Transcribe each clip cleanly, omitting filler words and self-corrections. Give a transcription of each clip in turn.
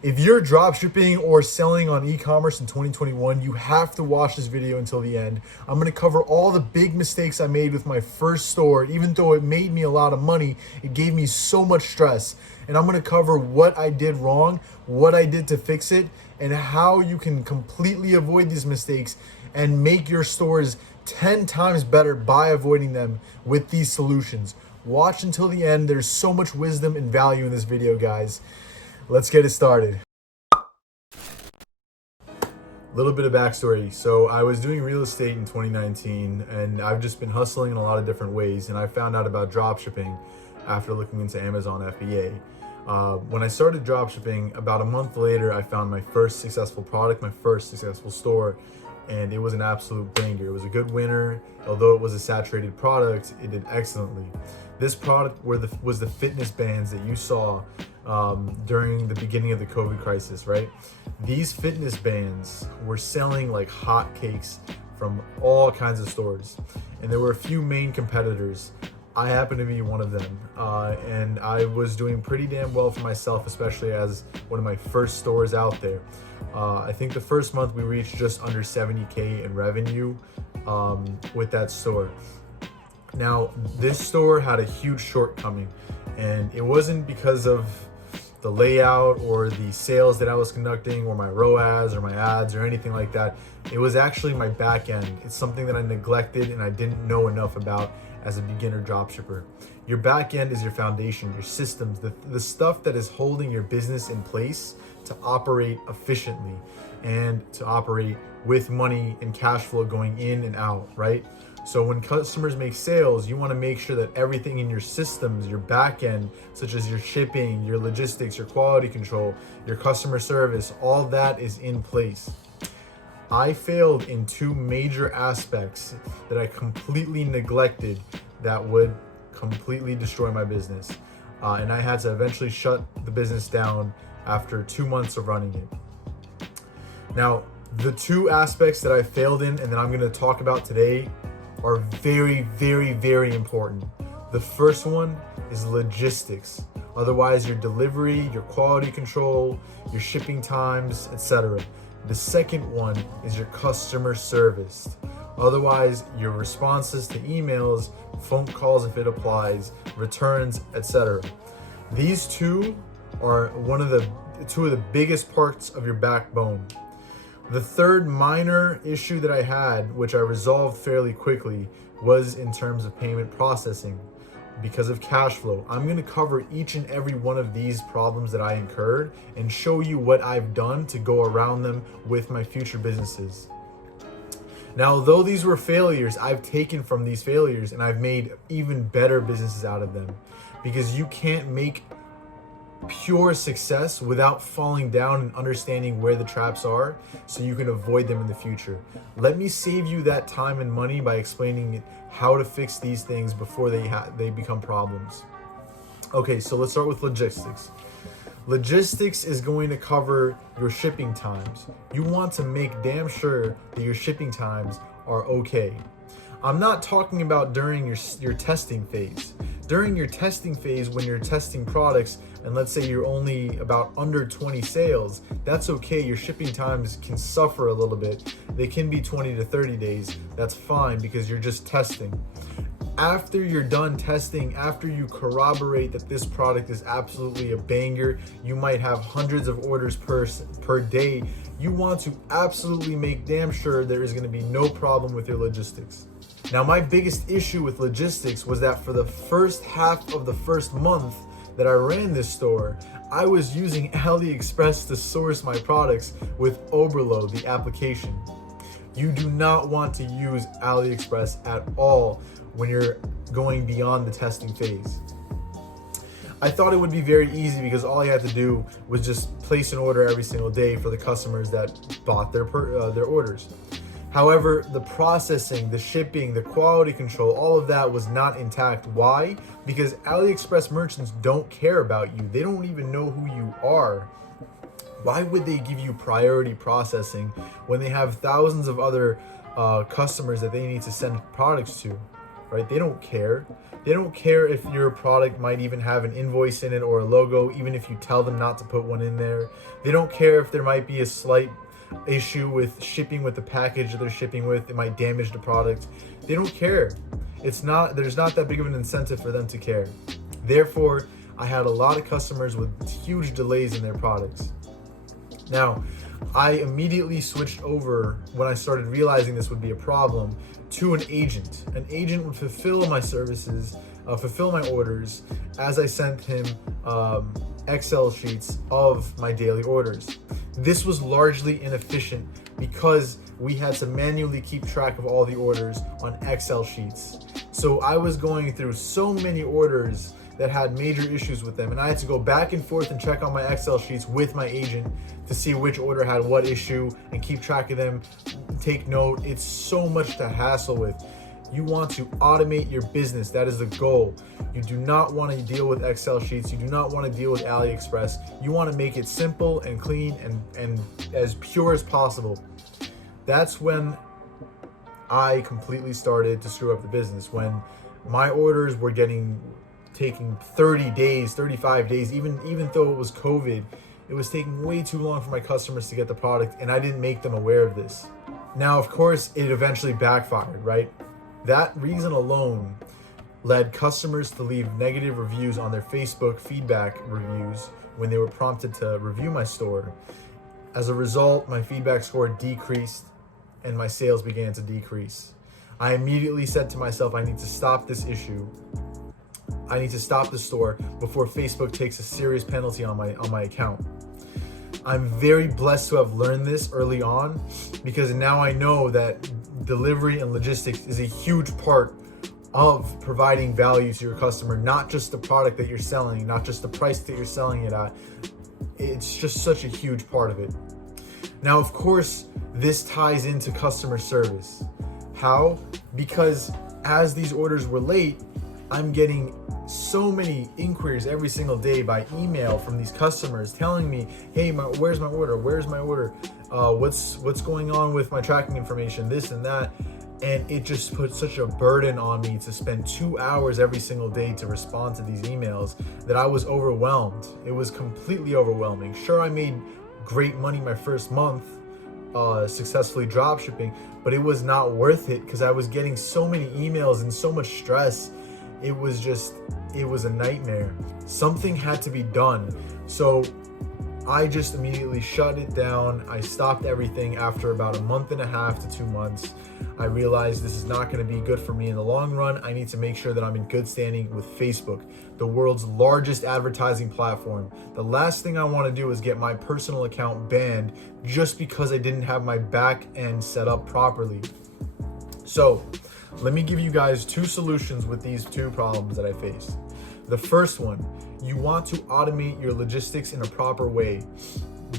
If you're dropshipping or selling on e-commerce in 2021, you have to watch this video until the end. I'm going to cover all the big mistakes I made with my first store. Even though it made me a lot of money, it gave me so much stress. And I'm going to cover what I did wrong, what I did to fix it, and how you can completely avoid these mistakes and make your stores 10 times better by avoiding them with these solutions. Watch until the end. There's so much wisdom and value in this video, guys. Let's get it started. A little bit of backstory. So I was doing real estate in 2019 and I've just been hustling in a lot of different ways, and I found out about dropshipping after looking into Amazon FBA. When I started dropshipping, about a month later, I found my first successful product, my first successful store, and it was an absolute banger. It was a good winner. Although it was a saturated product, it did excellently. This product was the fitness bands that you saw during the beginning of the COVID crisis, right? These fitness bands were selling like hotcakes from all kinds of stores. And there were a few main competitors. I happened to be one of them. And I was doing pretty damn well for myself, especially as one of my first stores out there. I think the first month we reached just under 70K in revenue with that store. Now, this store had a huge shortcoming, and it wasn't because of the layout or the sales that I was conducting or my ROAS or my ads or anything like that. It was actually my back end. It's something that I neglected and I didn't know enough about as a beginner dropshipper. Your back end is your foundation, your systems, the stuff that is holding your business in place to operate efficiently and to operate with money and cash flow going in and out, right? So when customers make sales, you want to make sure that everything in your systems, your back end, such as your shipping, your logistics, your quality control, your customer service, all that is in place. I failed in two major aspects that I completely neglected that would completely destroy my business. And I had to eventually shut the business down after 2 months of running it. Now, the two aspects that I failed in and that I'm going to talk about today are very, very, very important. The first one is logistics, otherwise your delivery, your quality control, your shipping times, etc. The second one is your customer service, otherwise your responses to emails, phone calls if it applies, returns, etc. These two are two of the biggest parts of your backbone. The third minor issue that I had, which I resolved fairly quickly, was in terms of payment processing because of cash flow. I'm going to cover each and every one of these problems that I incurred and show you what I've done to go around them with my future businesses. Now, although these were failures, I've taken from these failures and I've made even better businesses out of them, because you can't make pure success without falling down and understanding where the traps are so you can avoid them in the future. Let me save you that time and money by explaining how to fix these things before they become problems. Okay, so let's start with logistics. Logistics is going to cover your shipping times. You want to make damn sure that your shipping times are okay. I'm not talking about during your testing phase. During your testing phase, when you're testing products, and let's say you're only about under 20 sales, that's okay. Your shipping times can suffer a little bit. They can be 20 to 30 days. That's fine because you're just testing. After you're done testing, after you corroborate that this product is absolutely a banger, you might have hundreds of orders per day. You want to absolutely make damn sure there is going to be no problem with your logistics. Now, my biggest issue with logistics was that for the first half of the first month that I ran this store, I was using AliExpress to source my products with Oberlo, the application. You do not want to use AliExpress at all when you're going beyond the testing phase. I thought it would be very easy because all I had to do was just place an order every single day for the customers that bought their orders. However, the processing, the shipping, the quality control, all of that was not intact. Why? Because AliExpress merchants don't care about you. They don't even know who you are. Why would they give you priority processing when they have thousands of other customers that they need to send products to? right? They don't care. They don't care if your product might even have an invoice in it or a logo, even if you tell them not to put one in there. They don't care if there might be a slight issue with shipping with the package that they're shipping with. It might damage the product. They don't care. There's not that big of an incentive for them to care. Therefore, I had a lot of customers with huge delays in their products. Now, I immediately switched over when I started realizing this would be a problem to an agent. An agent would fulfill my services, fulfill my orders as I sent him Excel sheets of my daily orders. This was largely inefficient because we had to manually keep track of all the orders on Excel sheets. So I was going through so many orders that had major issues with them, and I had to go back and forth and check on my Excel sheets with my agent to see which order had what issue and keep track of them, take note. It's so much to hassle with. You want to automate your business. That is the goal. You do not want to deal with Excel sheets. You do not want to deal with AliExpress. You want to make it simple and clean and as pure as possible. That's when I completely started to screw up the business, when my orders were taking 30 days, 35 days, even though it was COVID, it was taking way too long for my customers to get the product, and I didn't make them aware of this. Now, of course, it eventually backfired, right? That reason alone led customers to leave negative reviews on their Facebook feedback reviews when they were prompted to review my store. As a result, my feedback score decreased and my sales began to decrease. I immediately said to myself, I need to stop this issue. I need to stop the store before Facebook takes a serious penalty on my account. I'm very blessed to have learned this early on, because now I know that delivery and logistics is a huge part of providing value to your customer, not just the product that you're selling, not just the price that you're selling it at. It's just such a huge part of it. Now, of course, this ties into customer service. How? Because as these orders were late, I'm getting so many inquiries every single day by email from these customers telling me, hey, where's my order? Where's my order? What's going on with my tracking information? This and that. And it just put such a burden on me to spend 2 hours every single day to respond to these emails that I was overwhelmed. It was completely overwhelming. Sure, I made great money my first month successfully dropshipping, but it was not worth it because I was getting so many emails and so much stress. It was a nightmare. Something had to be done. So I just immediately shut it down. I stopped everything after about a month and a half to 2 months. I realized this is not going to be good for me in the long run. I need to make sure that I'm in good standing with Facebook, the world's largest advertising platform. The last thing I want to do is get my personal account banned just because I didn't have my back end set up properly. So let me give you guys 2 solutions with these 2 problems that I faced. The first one, you want to automate your logistics in a proper way.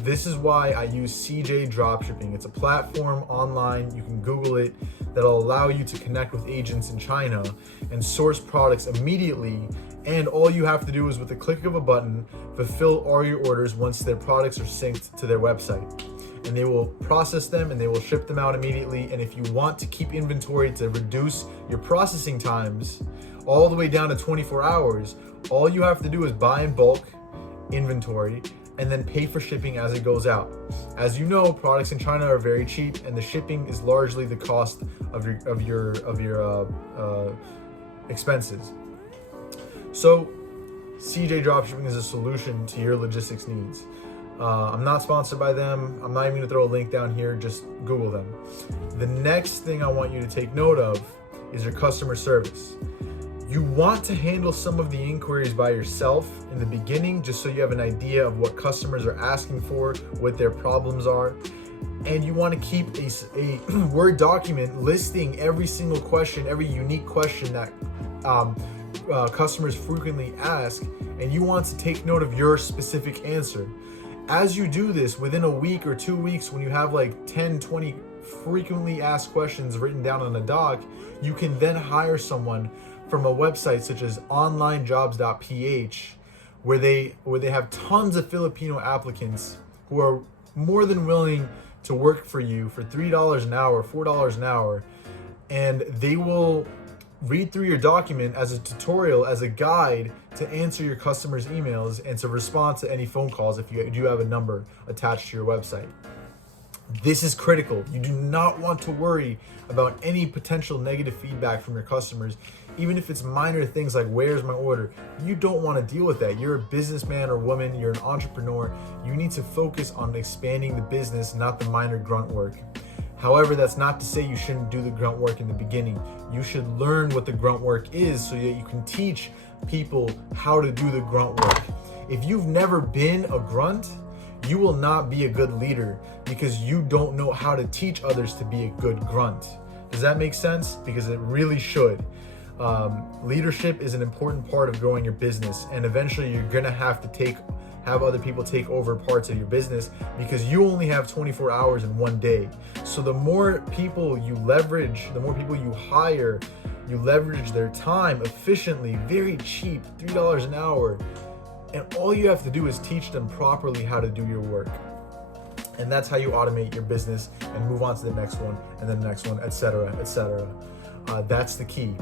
This is why I use CJ Dropshipping. It's a platform online, you can Google it, that'll allow you to connect with agents in China and source products immediately. And all you have to do is, with the click of a button, fulfill all your orders once their products are synced to their website. And they will process them and they will ship them out immediately. And if you want to keep inventory to reduce your processing times all the way down to 24 hours, all you have to do is buy in bulk inventory and then pay for shipping as it goes out. As you know, products in China are very cheap, and the shipping is largely the cost of your expenses. So CJ Dropshipping is a solution to your logistics needs. I'm not sponsored by them. I'm not even gonna throw a link down here, just Google them. The next thing I want you to take note of is your customer service. You want to handle some of the inquiries by yourself in the beginning, just so you have an idea of what customers are asking for, what their problems are. And you want to keep a Word document listing every single question, every unique question that customers frequently ask, and you want to take note of your specific answer. As you do this, within a week or 2 weeks, when you have like 10, 20 frequently asked questions written down on a doc, you can then hire someone from a website such as onlinejobs.ph, where they have tons of Filipino applicants who are more than willing to work for you for $3 an hour, $4 an hour, and they will read through your document as a tutorial, as a guide to answer your customers' emails and to respond to any phone calls if you do have a number attached to your website. This is critical. You do not want to worry about any potential negative feedback from your customers, even if it's minor things like where's my order. You don't want to deal with that. You're a businessman or woman, you're an entrepreneur. You need to focus on expanding the business, not the minor grunt work. However, that's not to say you shouldn't do the grunt work in the beginning. You should learn what the grunt work is so that you can teach people how to do the grunt work. If you've never been a grunt, you will not be a good leader because you don't know how to teach others to be a good grunt. Does that make sense? Because it really should. Leadership is an important part of growing your business, and eventually you're gonna have to have other people take over parts of your business because you only have 24 hours in one day. So the more people you leverage, the more people you hire, you leverage their time efficiently, very cheap, $3 an hour. And all you have to do is teach them properly how to do your work. And that's how you automate your business and move on to the next one and then the next one, etc., etc. That's the key.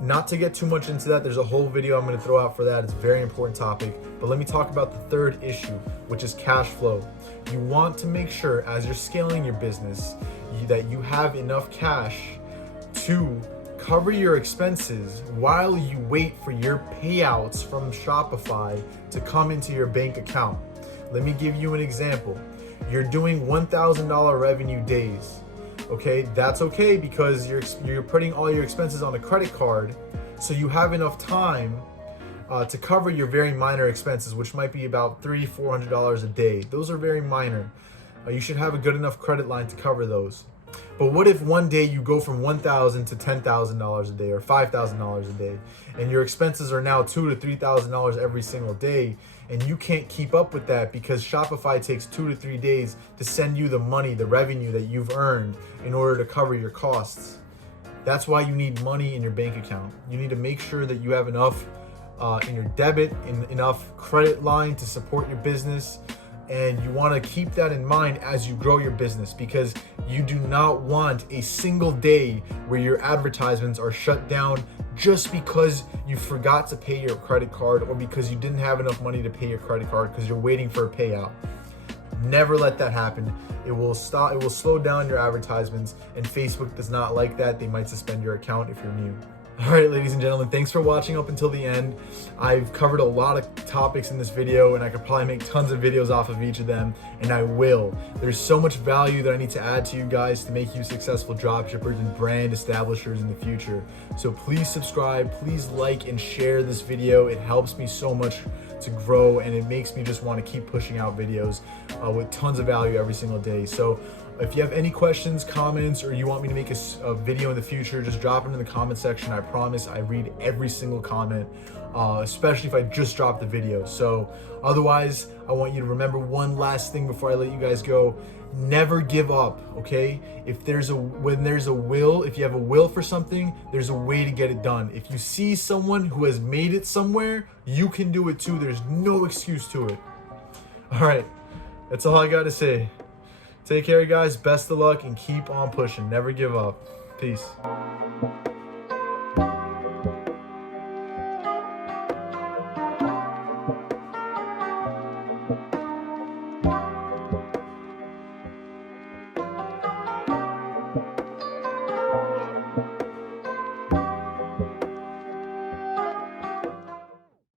Not to get too much into that, there's a whole video I'm going to throw out for that. It's a very important topic. But let me talk about the third issue, which is cash flow. You want to make sure as you're scaling your business that you have enough cash to cover your expenses while you wait for your payouts from Shopify to come into your bank account. Let me give you an example. You're doing $1,000 revenue days. Okay, that's okay because you're putting all your expenses on a credit card, so you have enough time to cover your very minor expenses, which might be about $300-400 a day. Those are very minor. You should have a good enough credit line to cover those. But what if one day you go from $1,000 to $10,000 a day or $5,000 a day, and your expenses are now $2,000 to $3,000 every single day, and you can't keep up with that because Shopify takes 2 to 3 days to send you the money, the revenue that you've earned in order to cover your costs? That's why you need money in your bank account. You need to make sure that you have enough in your debit, enough credit line to support your business. And you want to keep that in mind as you grow your business, because you do not want a single day where your advertisements are shut down just because you forgot to pay your credit card or because you didn't have enough money to pay your credit card because you're waiting for a payout. Never let that happen. It will slow down your advertisements, and Facebook does not like that. They might suspend your account if you're new. All right, ladies and gentlemen, thanks for watching up until the end. I've covered a lot of topics in this video, and I could probably make tons of videos off of each of them, and I will. There's so much value that I need to add to you guys to make you successful dropshippers and brand establishers in the future. So please subscribe, please like and share this video. It helps me so much to grow, and it makes me just want to keep pushing out videos with tons of value every single day. So if you have any questions, comments, or you want me to make a video in the future, just drop it in the comment section. I promise I read every single comment, especially if I just dropped the video. So otherwise, I want you to remember one last thing before I let you guys go. Never give up, okay? If you have a will for something, there's a way to get it done. If you see someone who has made it somewhere, you can do it too. There's no excuse to it. All right, that's all I got to say. Take care, guys. Best of luck and keep on pushing. Never give up. Peace.